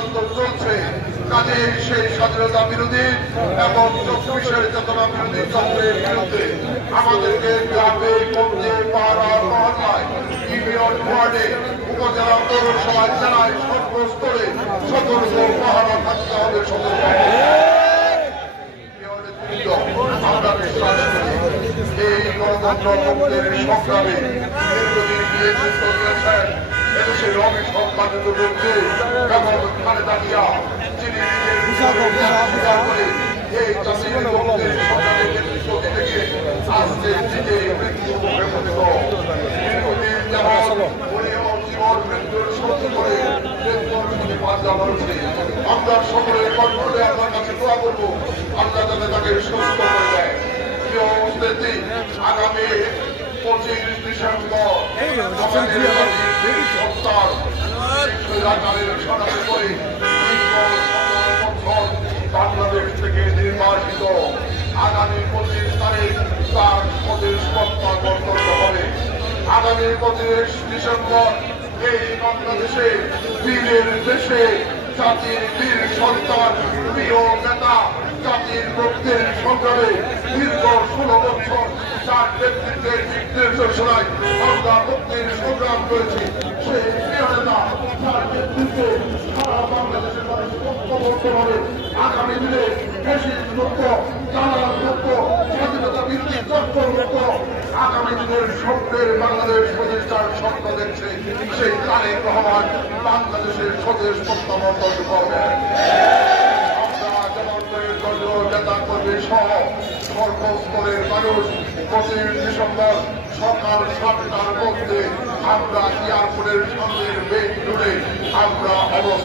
চূড়ান্ত চলছে। কাজেই সেই স্বাধীনতা বিরোধী এবং চব্বিশের চেতনা বিরোধী চক্রের বিরুদ্ধে আমাদেরকে গ্রামে গঞ্জে পাড়া মহল্লায় ইউনিয়ন ওয়ার্ডে উপজেলা পৌরসভায় জেলায় সর্বস্তরে সতর্ক পাহারা থাকতে হবে। সতর্ক আমরা বিশ্বাস করি এই গণতন্ত্র মুক্তির সংগ্রামে দীর্ঘদিন নেতৃত্ব দিয়েছেন এদেশের অবিসংবাদিত ব্যক্তি এবং খালেদা জিয়া, যিনি স্বীকার করে এই জাতির মুক্তির সংগ্রামে নেতৃত্ব দিতে গিয়ে আজকে নিজে মৃত্যু মুখে পতিত। দীর্ঘদিন যাবৎ উনিও জীবন মৃত্যুর সন্ধি করে মৃত্যুর সঙ্গে পাঞ্জা লড়ছে। আমরা সকলে কণ্ঠে আপনার কাছে দোয়া করবো আল্লাহ যাতে তাকে সুস্থ করে দেয়। প্রিয় উপস্থিতি, আগামী 25 ডিসেম্বর বাংলাদেশ থেকে নির্বাচিত আগামী 25 তারিখ তার পদের প্রত্যাবর্তন হবে। আগামী 25 ডিসেম্বর এই বাংলাদেশে বীরের দেশে জাতির বীর সন্তান প্রিয় নেতা জাতির মুক্তির সংগ্রামে দীর্ঘ 16 বছর যার নেতৃত্বের নির্দেশনায় আমরা মুক্তির সংগ্রাম করেছি সেই প্রিয় নেতা যার নেতৃত্বে সারা বাংলাদেশের মানুষ ঐক্যবদ্ধ হবে আগামী দিনে ফ্যাসিস্ট মুক্ত, দালাল মুক্ত, স্বাধীনতা বিরোধী চক্র মুক্ত আগামী দিনের স্বপ্নের বাংলাদেশ প্রতিষ্ঠার স্বপ্ন দেখছে সেই তারেক রহমান বাংলাদেশের স্বদেশ প্রত্যাবর্তন করবেন। নেতা কর্মী সহ সর্বস্তরের মানুষ 25 ডিসেম্বর সকাল 7টার মধ্যে আমরা এয়ারপোর্টের সামনের মেইন রোডে আমরা অবস্থান